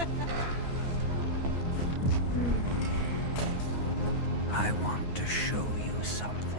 I want to show you something.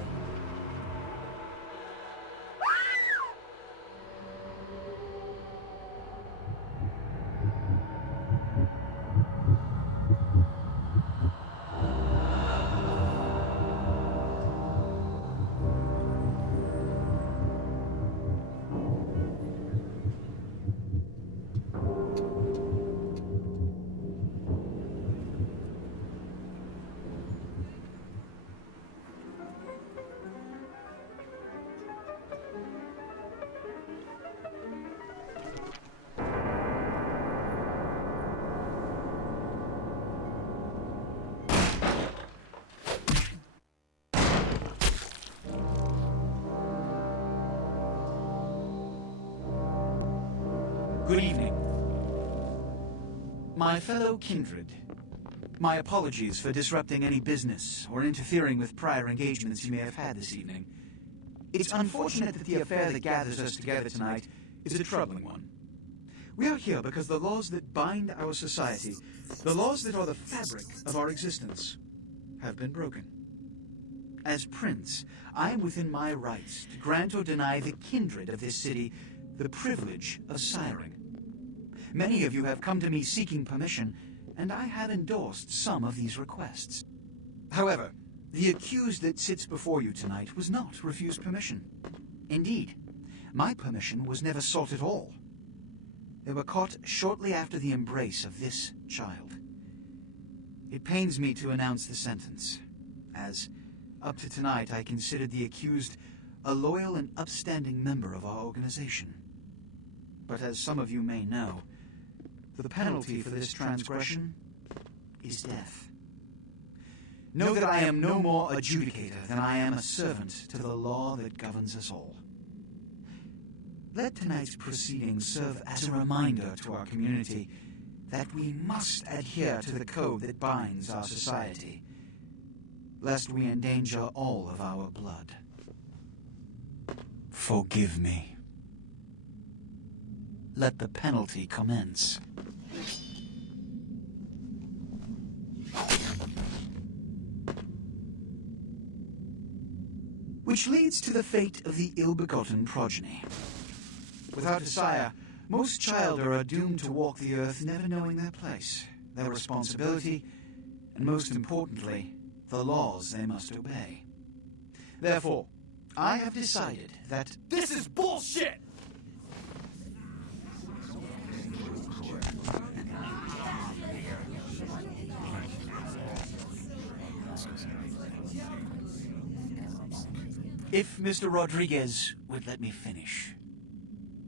Good evening. My fellow kindred, my apologies for disrupting any business or interfering with prior engagements you may have had this evening. It's unfortunate that the affair that gathers us together tonight is a troubling one. We are here because the laws that bind our society, the laws that are the fabric of our existence, have been broken. As Prince, I am within my rights to grant or deny the kindred of this city the privilege of siring. Many of you have come to me seeking permission, and I have endorsed some of these requests. However, the accused that sits before you tonight was not refused permission. Indeed, my permission was never sought at all. They were caught shortly after the embrace of this child. It pains me to announce the sentence, as up to tonight I considered the accused a loyal and upstanding member of our organization. But as some of you may know, the penalty for this transgression is death. Know that I am no more adjudicator than I am a servant to the law that governs us all. Let tonight's proceedings serve as a reminder to our community that we must adhere to the code that binds our society, lest we endanger all of our blood. Forgive me. Let the penalty commence. Which leads to the fate of the ill-begotten progeny. Without a sire, most children are doomed to walk the earth never knowing their place, their responsibility, and most importantly, the laws they must obey. Therefore, I have decided that This is bullshit! if Mr. Rodriguez would let me finish,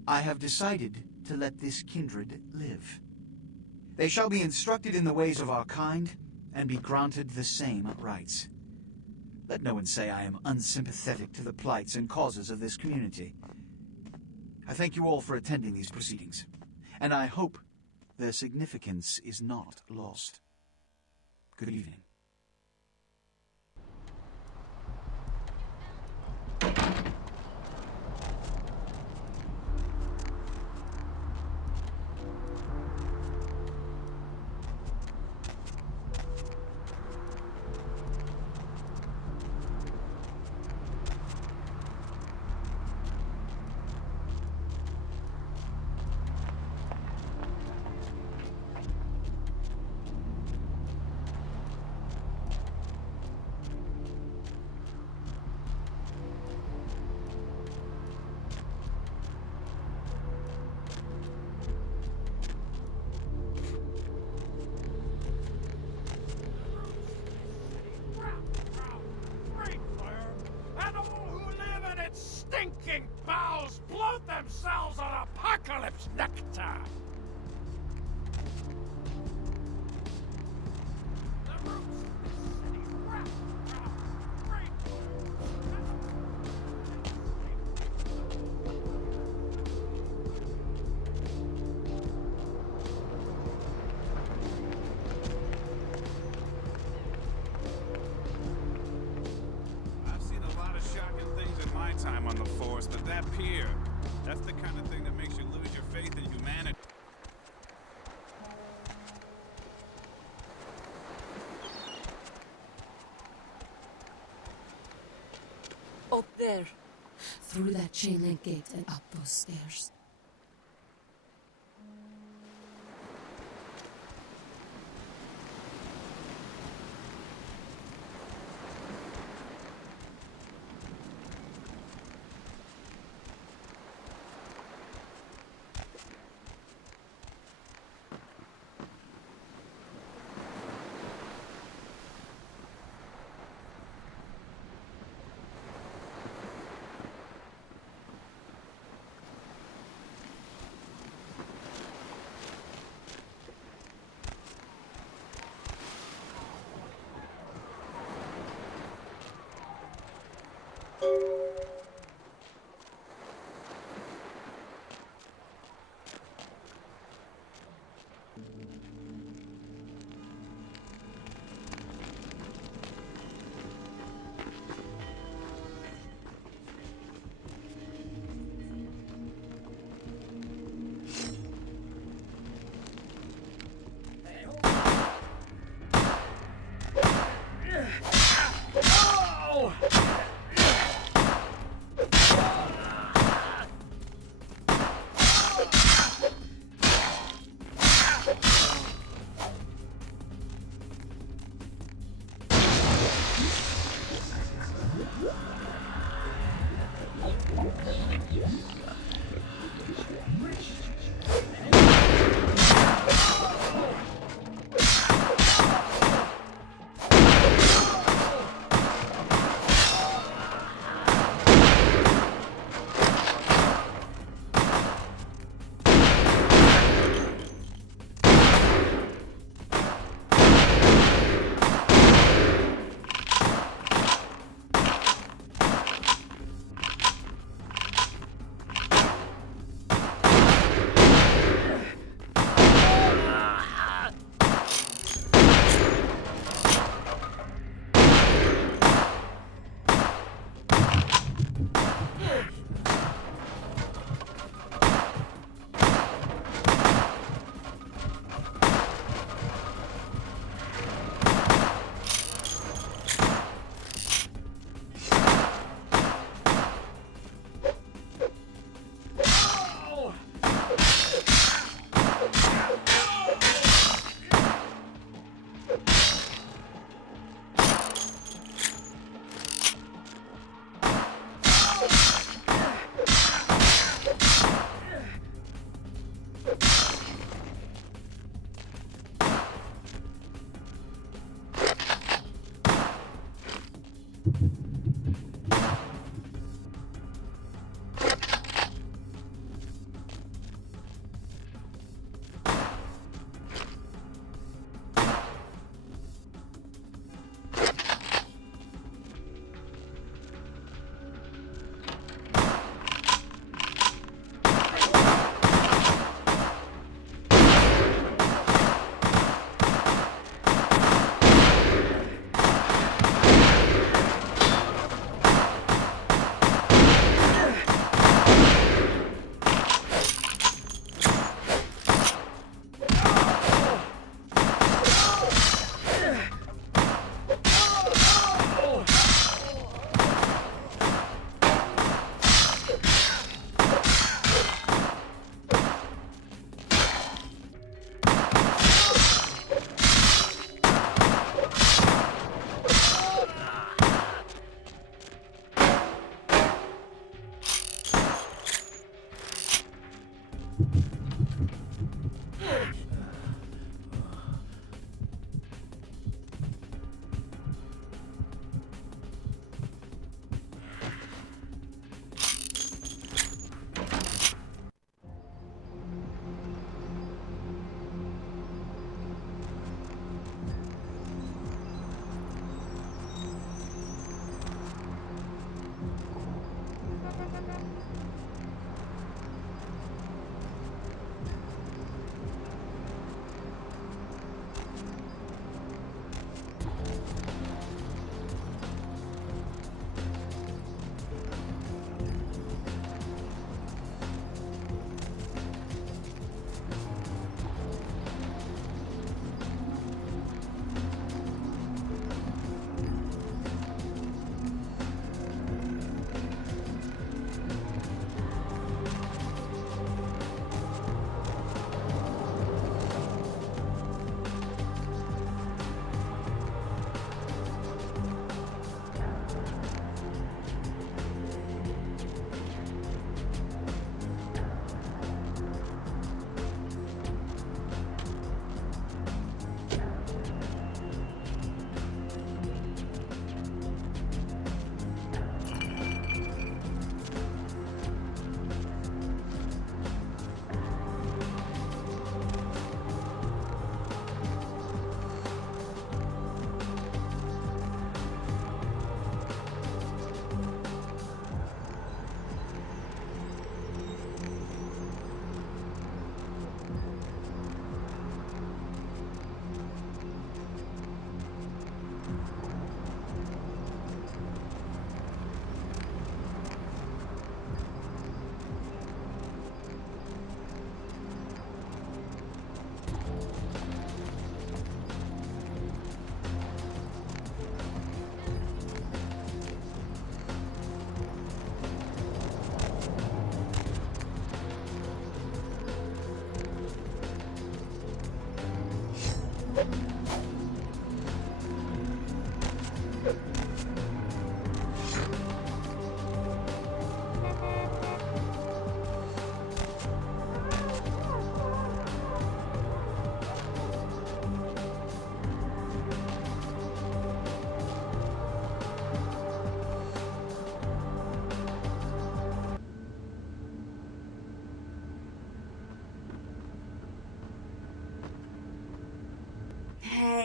I have decided to let this kindred live. They shall be instructed in the ways of our kind and be granted the same rights. Let no one say I am unsympathetic to the plights and causes of this community. I thank you all for attending these proceedings, and I hope their significance is not lost. Good evening. There. Through that chain link gate and up those stairs.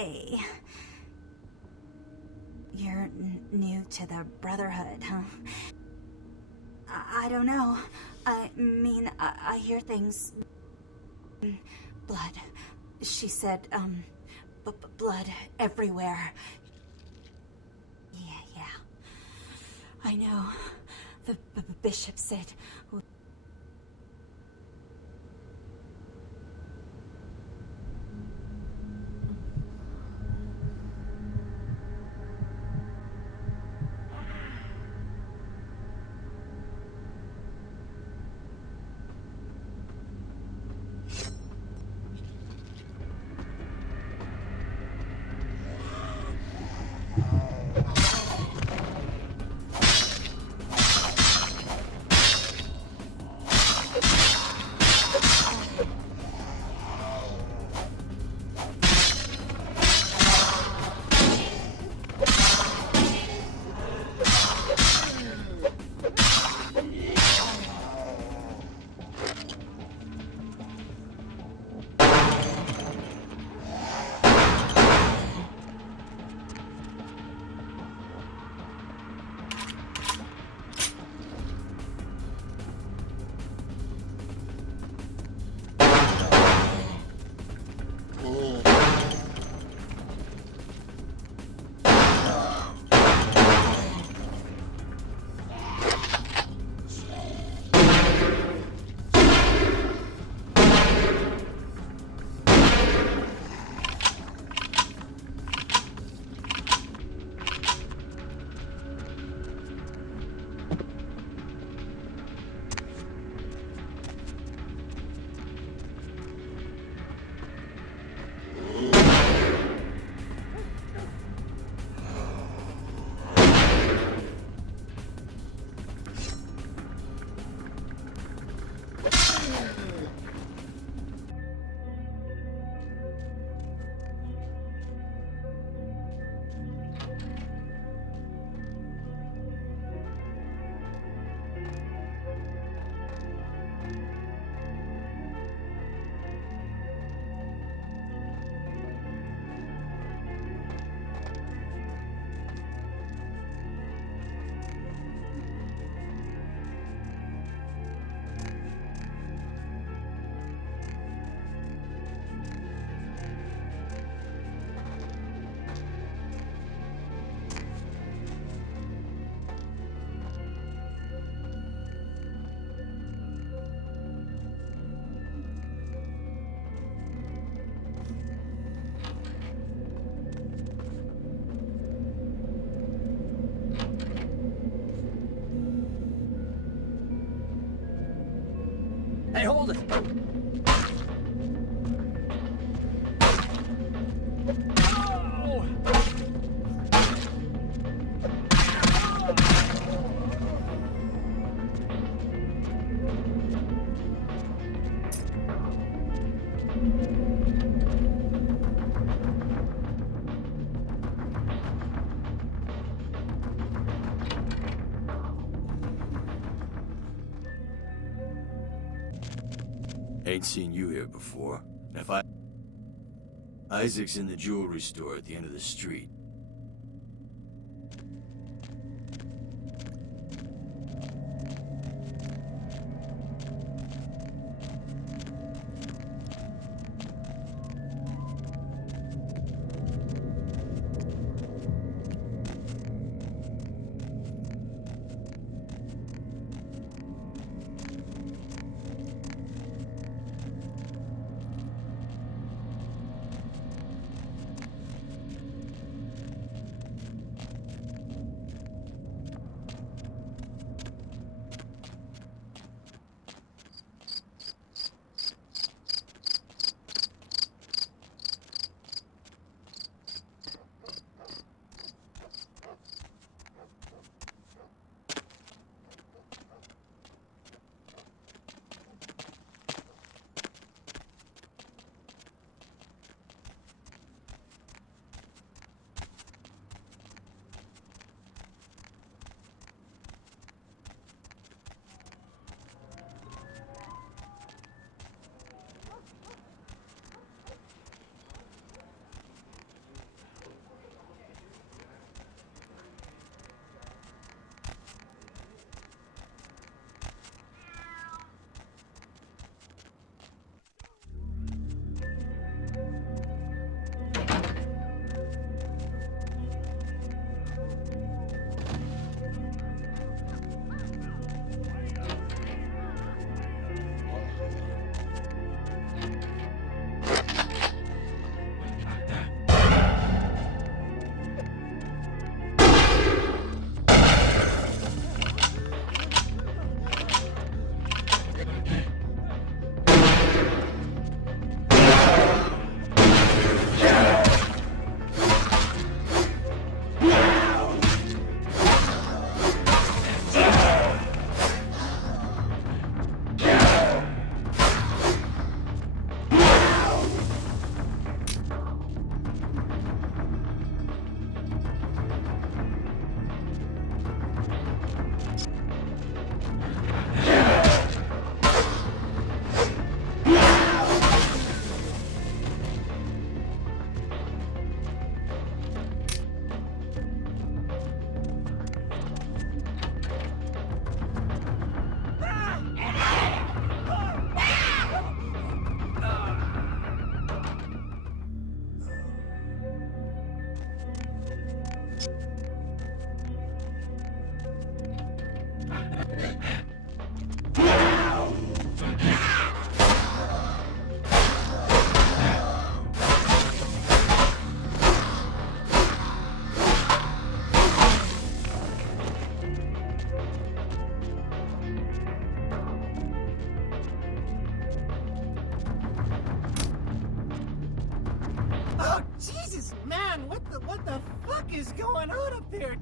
say. You're new to the Brotherhood, huh? I don't know. I mean, I hear things. Blood. She said, blood everywhere. Yeah. I know. The bishop said... Hey, hold it! 'Ain't seen you here before. Isaac's in the jewelry store at the end of the street. Oh, Jesus, man, what the fuck is going on up there?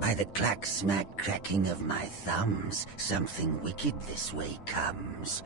By the clack-smack cracking of my thumbs, something wicked this way comes.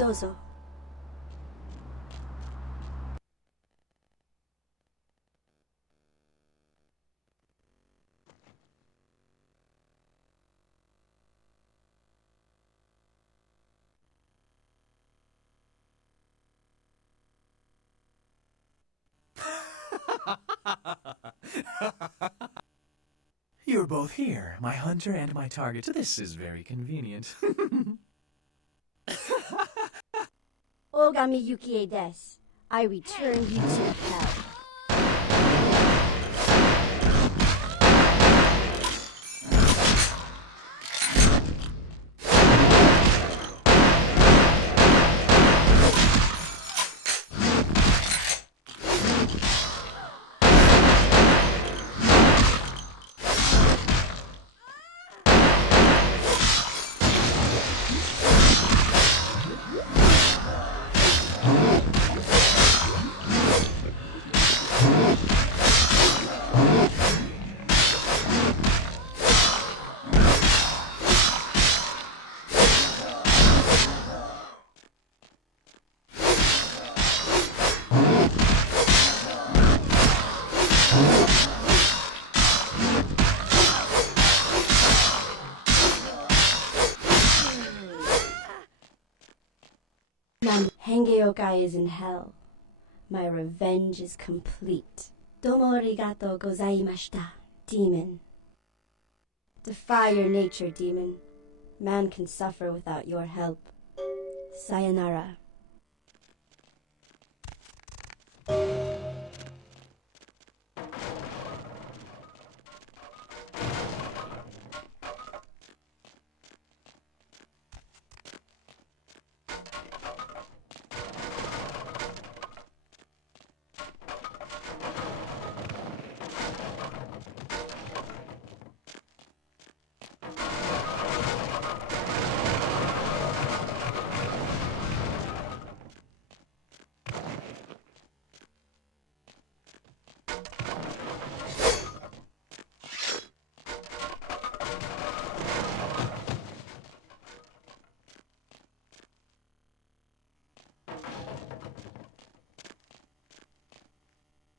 どうぞ。You're both here, my hunter and my target. This is very convenient. 大神幸恵です。I return you to hell. Hengeyokai is in hell. My revenge is complete. Domo arigatou gozaimashita, demon. Defy your nature, demon. Man can suffer without your help. Sayonara.